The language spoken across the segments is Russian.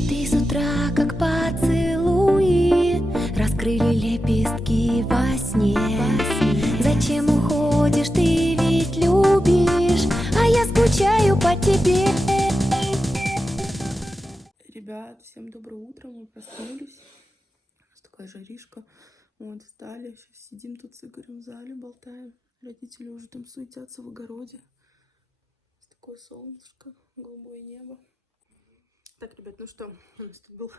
Цветы с утра, как поцелуи, раскрыли лепестки во сне. Зачем уходишь, ты ведь любишь, а я скучаю по тебе. Ребят, всем доброе утро, мы проснулись. У нас такая жаришка. Вот, встали, сейчас сидим тут с Игорем в зале, болтаем. Родители уже там суетятся в огороде. Такое солнышко, голубое небо. Так, ребят, ну что, у нас тут был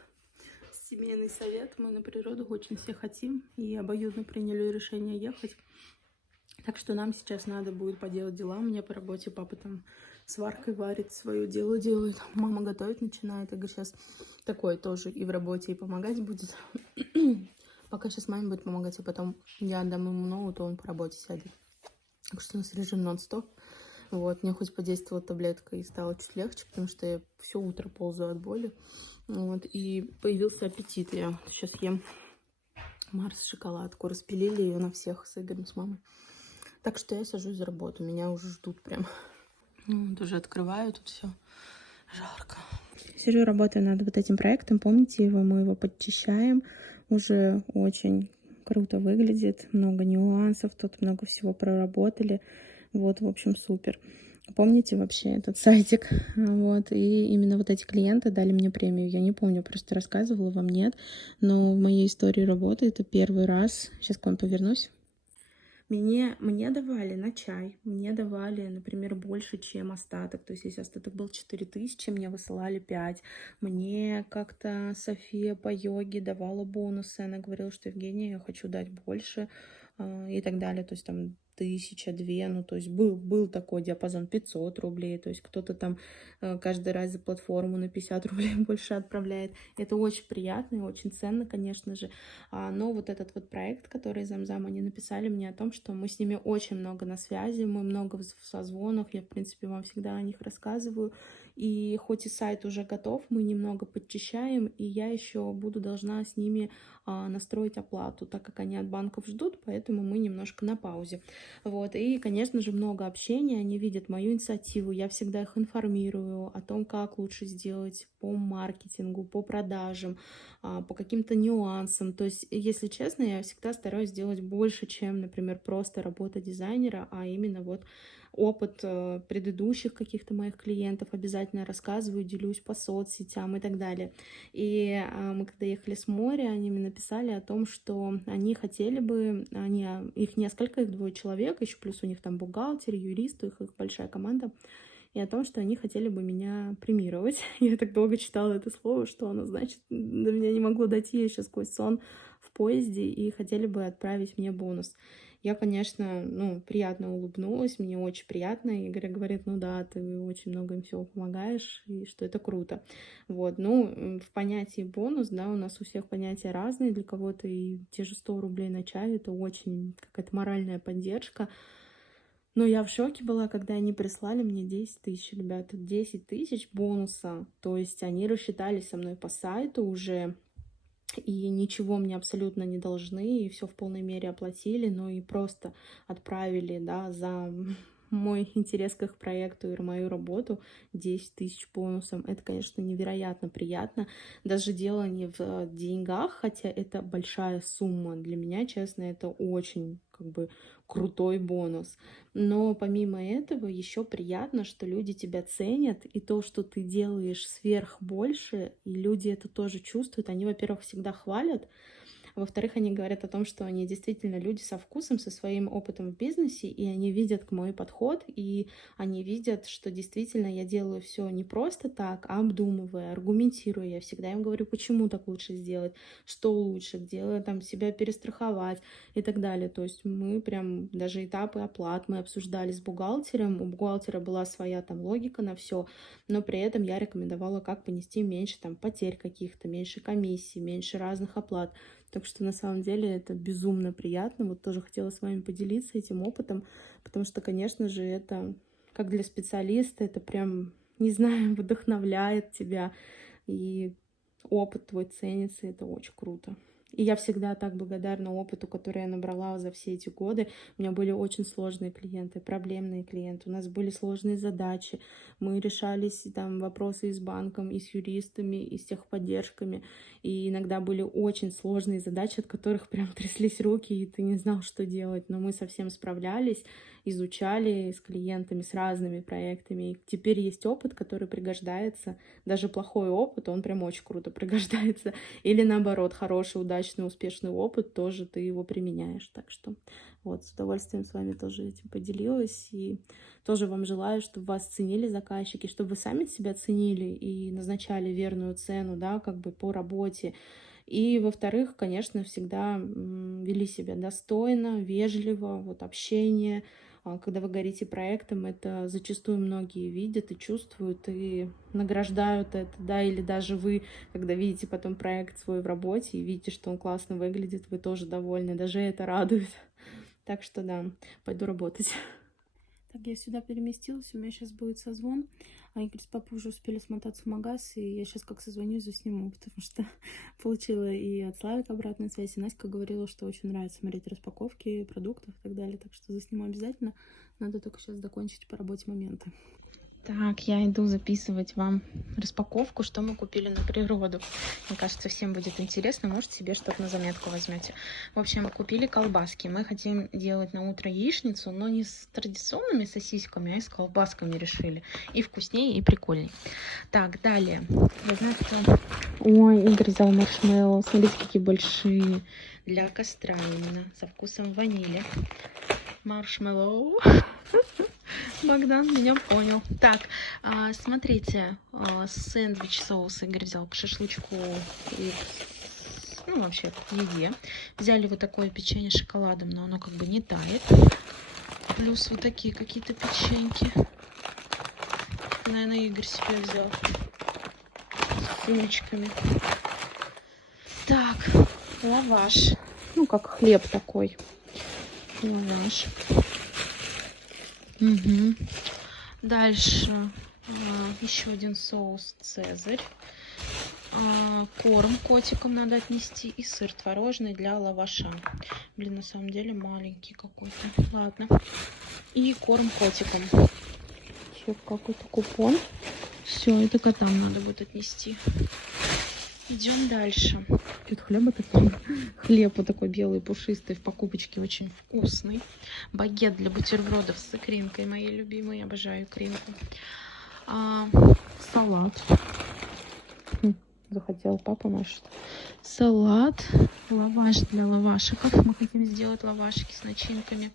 семейный совет. Мы на природу очень все хотим и обоюдно приняли решение ехать. Так что нам сейчас надо будет поделать дела. У меня по работе папа там сваркой варит, свое дело делает. Мама готовить начинает. Игорь сейчас такой тоже и в работе, и помогать будет. Пока сейчас маме будет помогать, а потом я отдам ему ноут, то он по работе сядет. Так что у нас режим нон-стоп. Вот, мне хоть подействовала таблетка и стало чуть легче, потому что я все утро ползаю от боли. Вот, и появился аппетит. Я сейчас ем Марс шоколадку. Распилили ее на всех с Игорем, с мамой. Так что я сажусь за работу. Меня уже ждут прям. Вот, уже открываю, тут все жарко. Сижу, работаю над вот этим проектом. Помните его? Мы его подчищаем. Уже очень круто выглядит. Много нюансов. Тут много всего проработали. Вот, в общем, супер. Помните вообще этот сайтик? Вот, и именно вот эти клиенты дали мне премию. Я не помню, просто рассказывала вам, нет. Но в моей истории работы это первый раз. Сейчас к вам повернусь. Мне давали на чай, мне давали, например, больше, чем остаток. То есть, если остаток был 4000, мне высылали 5. Мне как-то София по йоге давала бонусы. Она говорила, что Евгения, я хочу дать больше и так далее. То есть, там 1000, 2, ну, то есть был такой диапазон 500 рублей, то есть кто-то там каждый раз за платформу на 50 рублей больше отправляет. Это очень приятно и очень ценно, конечно же. Но вот этот вот проект, который Замзам, они написали мне о том, что мы с ними очень много на связи, мы много в созвонах, я, в принципе, вам всегда о них рассказываю. И хоть и сайт уже готов, мы немного подчищаем, и я еще должна с ними настроить оплату, так как они от банков ждут, поэтому мы немножко на паузе. Вот, и, конечно же, много общения, они видят мою инициативу, я всегда их информирую о том, как лучше сделать по маркетингу, по продажам, по каким-то нюансам. То есть, если честно, я всегда стараюсь сделать больше, чем, например, просто работа дизайнера, а именно вот опыт предыдущих каких-то моих клиентов обязательно рассказываю, делюсь по соцсетям и так далее. И мы когда ехали с моря, они мне написали о том, что они хотели бы, их несколько, их 2 человек, еще плюс у них там бухгалтер, юрист, их большая команда, и о том, что они хотели бы меня премировать. Я так долго читала это слово, что оно значит, до меня не могло дойти, я еще сквозь сон в поезде, и хотели бы отправить мне бонус. Я, конечно, приятно улыбнулась, мне очень приятно. Игорь говорит, ну да, ты очень много им всего помогаешь, и что это круто. Вот, в понятии бонус, да, у нас у всех понятия разные, для кого-то и те же 100 рублей на чай, это очень какая-то моральная поддержка. Но я в шоке была, когда они прислали мне 10 тысяч, ребята, 10 тысяч бонуса. То есть они рассчитались со мной по сайту уже, и ничего мне абсолютно не должны, и все в полной мере оплатили, но и просто отправили, да, за мой интерес к их проекту и мою работу 10 тысяч бонусом. Это, конечно, невероятно приятно. Даже дело не в деньгах, хотя это большая сумма. Для меня, честно, это очень крутой бонус. Но помимо этого еще приятно, что люди тебя ценят, и то, что ты делаешь сверх больше, и люди это тоже чувствуют. Они, во-первых, всегда хвалят, а во-вторых, они говорят о том, что они действительно люди со вкусом, со своим опытом в бизнесе, и они видят мой подход, и они видят, что действительно я делаю все не просто так, а обдумывая, аргументируя. Я всегда им говорю, почему так лучше сделать, что лучше, где там себя перестраховать и так далее. То есть мы прям даже этапы оплат мы обсуждали с бухгалтером. У бухгалтера была своя там логика на все, но при этом я рекомендовала, как понести меньше там потерь каких-то, меньше комиссий, меньше разных оплат. Так что на самом деле это безумно приятно. Вот тоже хотела с вами поделиться этим опытом, потому что, конечно же, это как для специалиста, это прям, не знаю, вдохновляет тебя, и опыт твой ценится, это очень круто. И я всегда так благодарна опыту, который я набрала за все эти годы. У меня были очень сложные клиенты, проблемные клиенты. У нас были сложные задачи. Мы решали там вопросы и с банком, и с юристами, и с техподдержками. И иногда были очень сложные задачи, от которых прям тряслись руки, и ты не знал, что делать. Но мы совсем справлялись, изучали с клиентами, с разными проектами. И теперь есть опыт, который пригождается. Даже плохой опыт, он прям очень круто пригождается. Или наоборот, хороший, удачный, успешный опыт, тоже ты его применяешь. Так что вот, с удовольствием с вами тоже этим поделилась. И тоже вам желаю, чтобы вас ценили заказчики, чтобы вы сами себя ценили и назначали верную цену, да, как бы по работе. И, во-вторых, конечно, всегда вели себя достойно, вежливо, вот общение. Когда вы горите проектом, это зачастую многие видят и чувствуют, и награждают это, да, или даже вы, когда видите потом проект свой в работе и видите, что он классно выглядит, вы тоже довольны, даже это радует. Так что да, пойду работать. Так, я сюда переместилась, у меня сейчас будет созвон, а Игорь с папой уже успели смотаться в магаз, и я сейчас как созвонюсь, засниму, потому что получила и от Славика обратную связь, и Настя говорила, что очень нравится смотреть распаковки продуктов и так далее, так что засниму обязательно, надо только сейчас закончить по работе моменты. Так, я иду записывать вам распаковку, что мы купили на природу. Мне кажется, всем будет интересно, может, себе что-то на заметку возьмете. В общем, купили колбаски. Мы хотим делать на утро яичницу, но не с традиционными сосисками, а и с колбасками решили. И вкуснее, и прикольнее. Так, далее. Вы знаете, что... Ой, Игорь взял маршмеллоу. Смотрите, какие большие. Для костра именно, со вкусом ванили. Маршмеллоу. Богдан меня понял. Так, смотрите, сэндвич соус Игорь взял к шашлычку и, ну, вообще к еде. Взяли вот такое печенье с шоколадом, но оно как бы не тает. Плюс вот такие какие-то печеньки. Наверное, Игорь себе взял. С семечками. Так, лаваш. Ну, как хлеб такой. Лаваш. Угу. Дальше еще один соус Цезарь. Корм котикам надо отнести. И сыр творожный для лаваша. Блин, на самом деле маленький какой-то. Ладно. И корм котикам. Еще какой-то купон. Все, это котам надо будет отнести. Идем дальше. Что-то хлеба такой. Хлеб вот такой белый, пушистый, в покупочке очень вкусный. Багет для бутербродов с икринкой, моей любимой. Обожаю икринку. Салат. Захотел папа наш. Салат. Лаваш для лавашиков. Мы хотим сделать лавашики с начинками.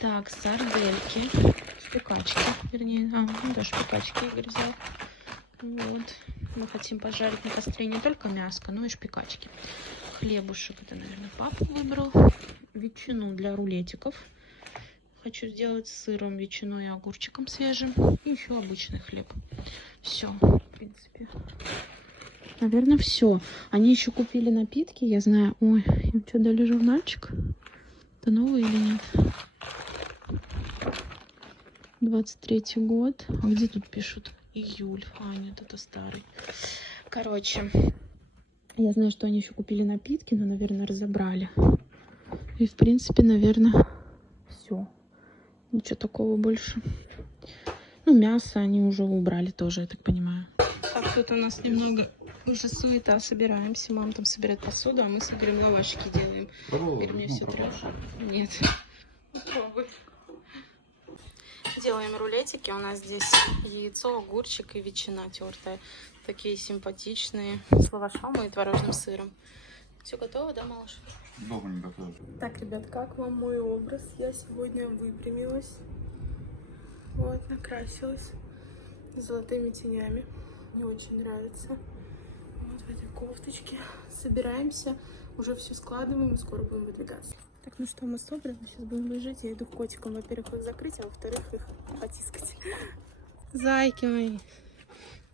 Так, сардельки. Шпикачки. Вернее, ну да, шпикачки Игорь взял. Вот. Мы хотим пожарить на костре не только мяско, но и шпикачки. Хлебушек, это, наверное, папа выбрал. Ветчину для рулетиков. Хочу сделать с сыром, ветчиной и огурчиком свежим. И еще обычный хлеб. Все, в принципе. Наверное, все. Они еще купили напитки, я знаю. Ой, им что, дали журнальчик? Это новый или нет? 23-й год. А где тут пишут? Июль. А, нет, это старый. Короче, я знаю, что они еще купили напитки, но, наверное, разобрали. И, в принципе, наверное, все. Ничего такого больше. Ну, мясо они уже убрали тоже, я так понимаю. Так, тут у нас немного уже суета. Собираемся. Мама там собирает посуду, а мы с Игорем лавашики делаем. Игорь, мне все трёт. Нет. Попробуй. Делаем рулетики. У нас здесь яйцо, огурчик и ветчина тертая. Такие симпатичные. С лавашом и творожным сыром. Все готово, да, малыш? Дома не готово. Так, ребят, как вам мой образ? Я сегодня выпрямилась. Вот, накрасилась золотыми тенями. Мне очень нравится. Вот в этой кофточке. Собираемся. Уже все складываем и скоро будем выдвигаться. Так, ну что, мы собраны, сейчас будем выезжать. Я иду к котикам, во-первых, их закрыть, а во-вторых, их потискать. Зайки мои,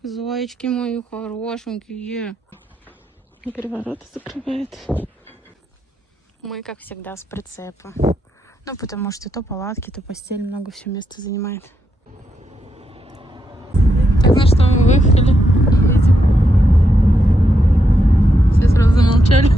зайчки мои хорошенькие. Перевороты закрывает. Мы, как всегда, с прицепа. Ну, потому что то палатки, то постель, много все места занимает. Так, ну что, мы выехали. Все сразу замолчали.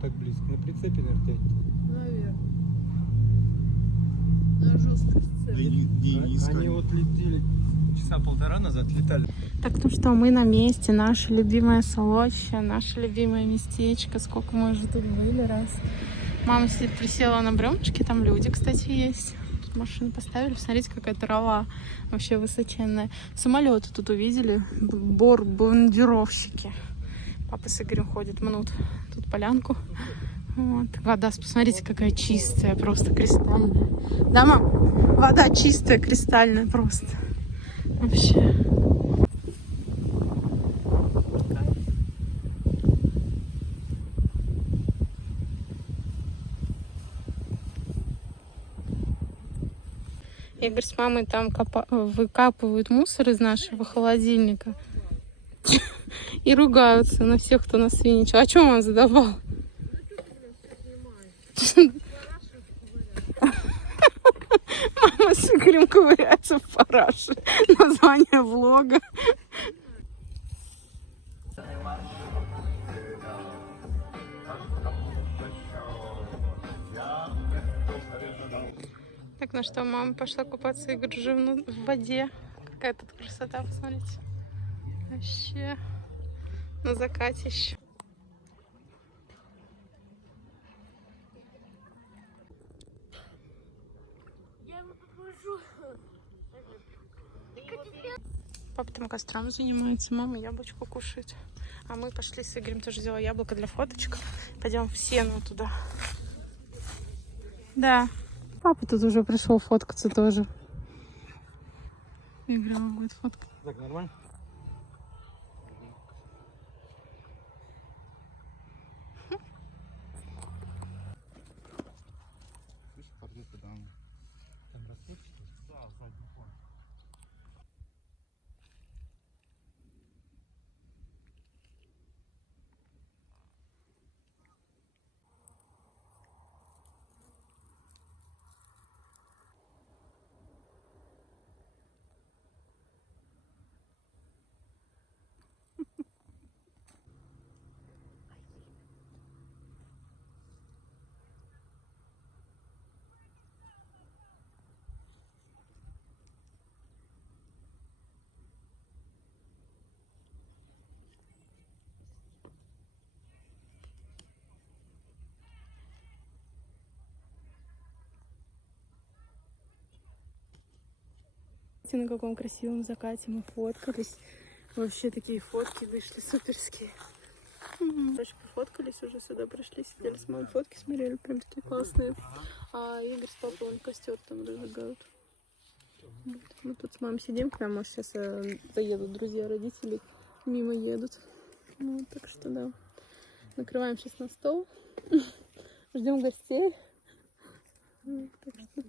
так близко? На прицепе, наверное, тянет. Наверное. На жесткой сцене. Они вот летели часа полтора назад, летали. Так, ну что, мы на месте. Наше любимое Солочье, наше любимое местечко. Сколько мы уже тут были раз. Мама сидит, присела на бревнышке. Там люди, кстати, есть. Тут машину поставили. Посмотрите, какая трава вообще высоченная. Самолеты тут увидели. Бомбардировщики. Папа с Игорем ходит, мнут тут полянку. Вот. Вода, посмотрите, какая чистая, просто кристальная. Да, мам? Вода чистая, кристальная просто. Вообще. Игорь с мамой там выкапывают мусор из нашего холодильника и ругаются на всех, кто нас свиничал. А что он задавал? Мама с Игорем ковыряется в параше. Название влога. Так, ну что, мама пошла купаться, Игорь уже в воде. Какая тут красота, посмотрите. Вообще на закате еще. Папа там костром занимается, мама яблочко кушает. А мы пошли с Игорем, тоже взяла яблоко для фоточек. Пойдем в сену туда. Да. Папа тут уже пришел фоткаться тоже. Игорь будет фоткать. Так, нормально? Слышь, портрет там растут, что ли? Да, в задний фон. На каком красивом закате мы фоткались. Вообще такие фотки вышли суперские. Короче, пофоткались, уже сюда пришли, сидели с мамой, фотки смотрели, прям такие классные. А Игорь с папой, он костер там разжигают. Вот. Мы тут с мамой сидим, к нам, может, сейчас заедут друзья, родители, мимо едут. Вот, так что да. Накрываем сейчас на стол. Ждем гостей. Вот, так что...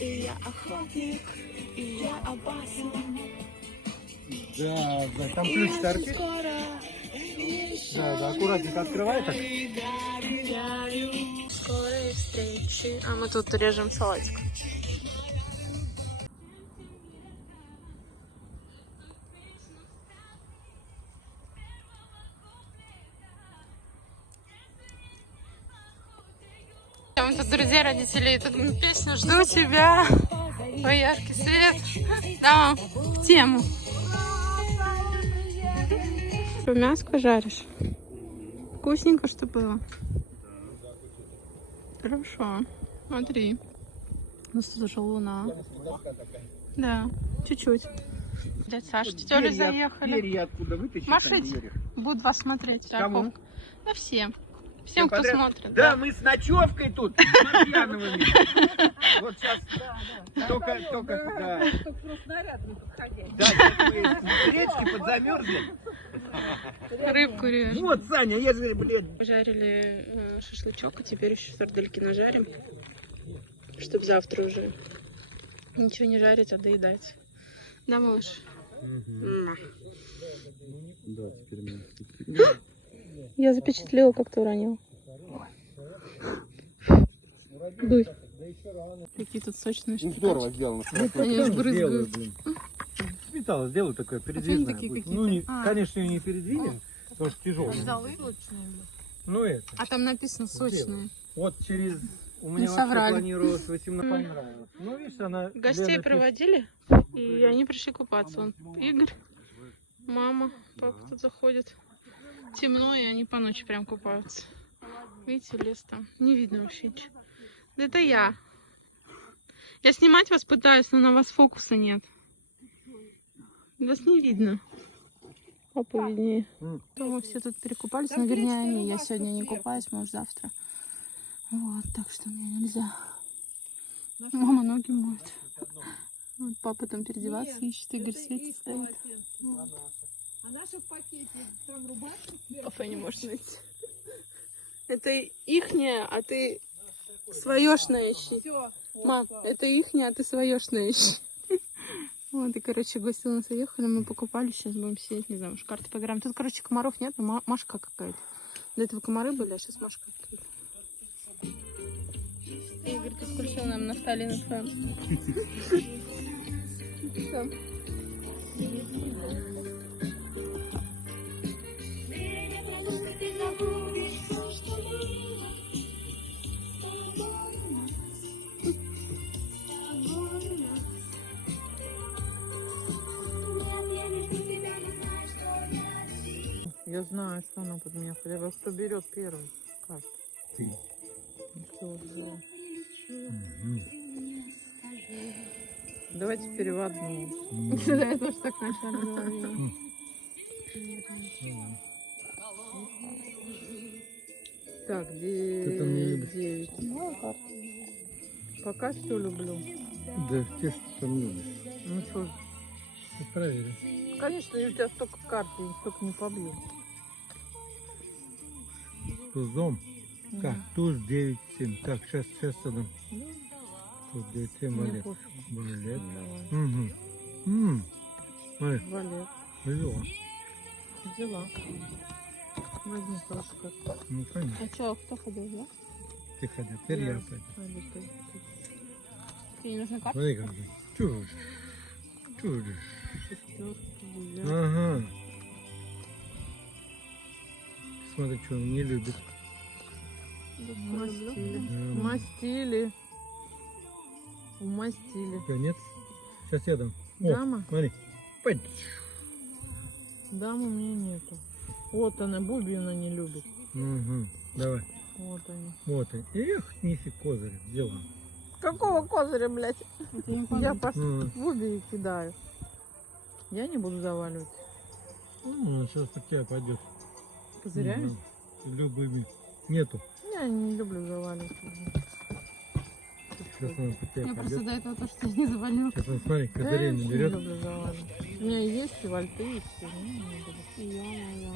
И я охотник, и я опасен. Да, да, там ключ торчит. Да, да, аккуратненько открывай так. Скорой встречи. А мы тут режем салатик. Мы тут друзья родителей, тут песню «Жду тебя». Ой, яркий свет. Да, в тему. Что, мяско жаришь? Вкусненько, что было? Хорошо. Смотри. У нас тут уже луна. Да, чуть-чуть. Дядя Саша, тети заехали. Двери откуда вытащить? Машить. Будут вас смотреть. Кому? Да всем. Всем, кто смотрит. Да, мы с ночевкой тут, с Марьяновыми. Вот сейчас только, да. Да, сейчас мы с речки подзамерзли. Рыбку режем. Вот, Саня, я говорю, блядь. Жарили шашлычок, а теперь еще сардельки нажарим, чтобы завтра уже ничего не жарить, а доедать. Да, малыш? Да, теперь Я запечатлела, как ты уронил. Дуй. Какие тут сочные штуки. здорово сделано. Они аж брызгают. Металл сделаю такое передвижное. такие будет. какие-то. Ну, конечно, ее не передвинем, потому что тяжелый. Залы лучные. Ну это. А там написано сочные. Вот через... У меня вообще соврали. планировалось 18, понравилось. Ну, видишь, она... Гостей Лена, проводили, и они пришли купаться. Вон Игорь, мама, папа тут заходят. Темно, и они по ночи прям купаются. Видите, лес там. Не видно вообще ничего. Да это я. Я снимать вас пытаюсь, но на вас фокуса нет. Вас не видно. Папа виднее. Мы все тут перекупались, но вернее они. Я сегодня не купаюсь, может завтра. Вот, так что мне нельзя. Мама ноги моет. Вот папа там переодеваться ищет, Игорь светит стоит. Вот. А наша в пакете, там рубашка. Папа не может найти. Это ихняя, а ты своешная ищи. Все. Мам, это ихняя, а ты своешная ищи. Вот, и, короче, гости у нас уехали, мы покупали, сейчас будем сидеть, не знаю, может, карты поиграем. Тут, короче, комаров нет, но Машка какая-то. До этого комары были, а сейчас Машка какая-то. Игорь, ты включил нам на Сталин ФМ. Я знаю, что она под меня хотела. Кто берет первый карту? Ты. Кто взял? Давайте переводную. Да, я тоже так начала говорила. Так, Ты там не любишь? 9. Пока что люблю. Да, те, что там любишь. Ну что, Ты проверил. конечно, у тебя столько карт, я их столько не побью. Тузом. Как? Туз 9-7. Так, сейчас задам. Туз 9-7, Мне балет. пофиг. Балет. Давай. Угу. Смотри, Валет. взяла. Взяла. Возьми тоже как. Ну, конечно. А что, кто ходил, да? Ты ходил. Теперь я пойду. Тебе не нужна карта? Смотри, как же. Чушь. Чушь. Шестерки, девятки. Ага. Смотри, что он не любит. Мастили. Да. Мастили. Умастили. Конец. Сейчас я дам. О, Дама? смотри. Пойдь. Дамы у меня нету. Вот она, Бубина не любит. Угу. Давай. Вот они. Вот и. Эх, нифиг козырь. Взяла. Какого козыря, блядь? Я по Мгм. Бубе кидаю. Я не буду заваливать. Ну, сейчас по тебе пойдет. Козырями? Любыми. Нету. Я не люблю заваливать. Сейчас он по тебе Я просто пойдет. до этого то, что я не завалила. Сейчас он, смотри, Я козырей вообще не наберет. люблю заваливать. У меня есть и вальты, и все. Не буду. Я.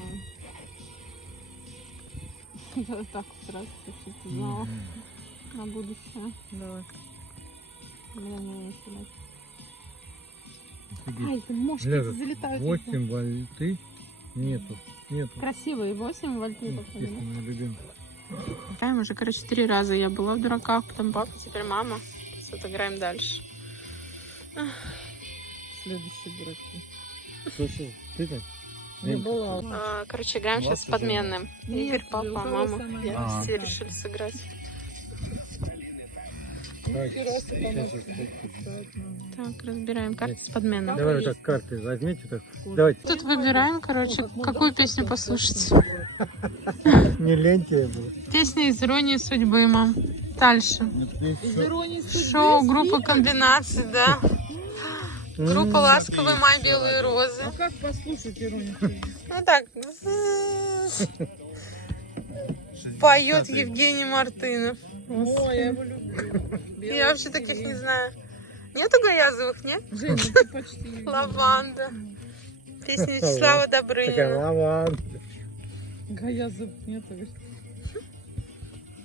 Вот так вот раз, чтобы ты знала на будущее. Давай. Бля, не умею стрелять. Офигеть. Ай, мошки Бля, залетают. 8 вольты. Нету. Нету. Красивые 8 вольтов. Если моя любимая. Играем уже, короче, 3 раза. Я была в дураках, потом папа, теперь мама. Сейчас играем дальше. Следующие дураки. Слушай, ты так? Не было. Короче, играем сейчас с подменным. Игорь, папа, у кого мама. самое Я А. все решили сыграть. Так, Сейчас сейчас. Так, разбираем карты с подменным. Давай вот так карты возьмите так. Давайте. Тут выбираем, короче, какую песню послушать. Не ленте было. Песня из «Иронии судьбы», мам. Дальше. Из иронии судьбы. Шоу, группа комбинаций, да. Группа «Ласковый май, белые розы». А как послушать иронию судьбы? Ну так. Поет Евгений Мартынов. О, я его люблю. Я вообще таких не знаю. Нету Гаязовых, нет? Женя, ты почти не Лаванда. Песня Вячеслава Такая Добрынина. лаванда. Гаязов нет, говорит.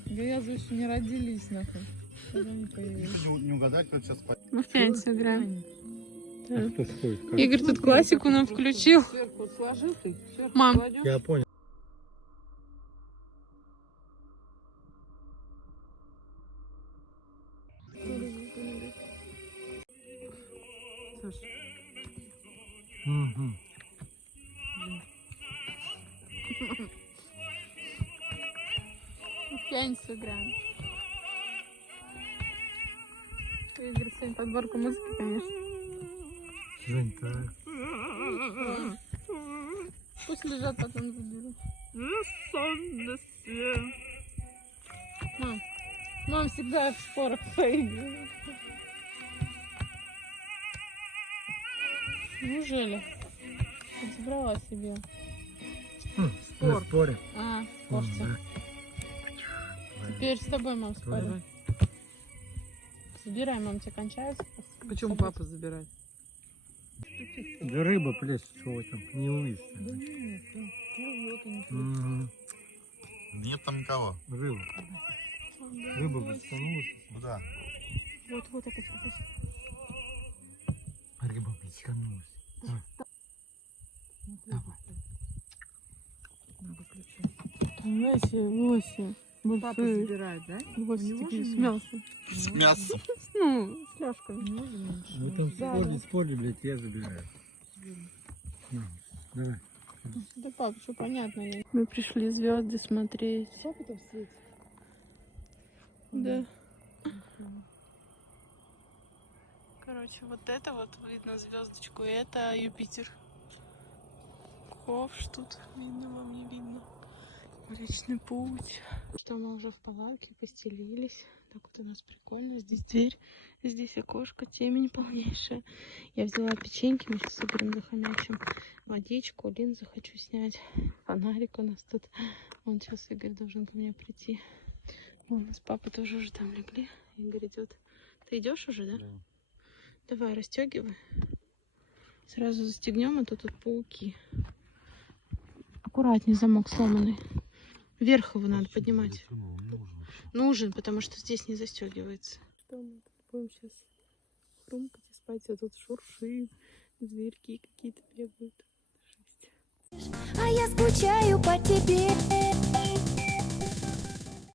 Гаязовы еще не родились, нахуй. Когда они появились? Не угадать, кто сейчас Мы в пятницу играем. Кто стоит? Как? Игорь тут классику нам включил. Сверху вот сложил ты, сверху Мам. кладешь. Я понял. Саша, Мгм. Пьяницу играем. Игорь сегодня подборку музыки, конечно. Жень, так. Пусть лежат, потом заберу. Мам всегда в спорах проигрывает. Неужели? Забрала себе. На споре. А, в спорте. Теперь с тобой, мам, спорим. Забирай, мам, тебе кончается. Почему папа забирает? Да рыба, блядь, что вы там, не увидите. Да нет, вот он. Угу. Нет там никого. Рыба. Рыба блестанулась. Куда? Вот опять. Рыба блестанулась. Давай. Надо включать. Восемь. Папа Большие. забирает, да? Восемь него такие же с меньше. мясом. С мясом. Ну, с ляжками. У него же меньше. Вы там Да, спорили, блядь, я забираю. На, давай. Да, пап, все понятно. Мы пришли звезды смотреть. Сколько там светит? Да. Короче, вот это вот видно звездочку, и это Юпитер. Ковш тут видно, вам не видно. Млечный путь. Что мы уже в палатке постелились. Так вот у нас прикольно. Здесь дверь, здесь окошко, темень полнейшая. Я взяла печеньки, мы сейчас с Игорем захомячим. Водичку, линзы хочу снять. Фонарик у нас тут. Вон сейчас Игорь должен ко мне прийти. Вон, у нас папа тоже уже там легли. Игорь идет. Ты идешь уже, да? Да. Давай, расстегивай. Сразу застегнем, а то тут пауки. Аккуратней, замок сломанный. Вверх его надо поднимать. Нужен, потому что здесь не застегивается. Что мы тут будем сейчас хрумкать и спать, а тут шуршит, зверьки какие-то бегают. Жесть. А я скучаю по тебе.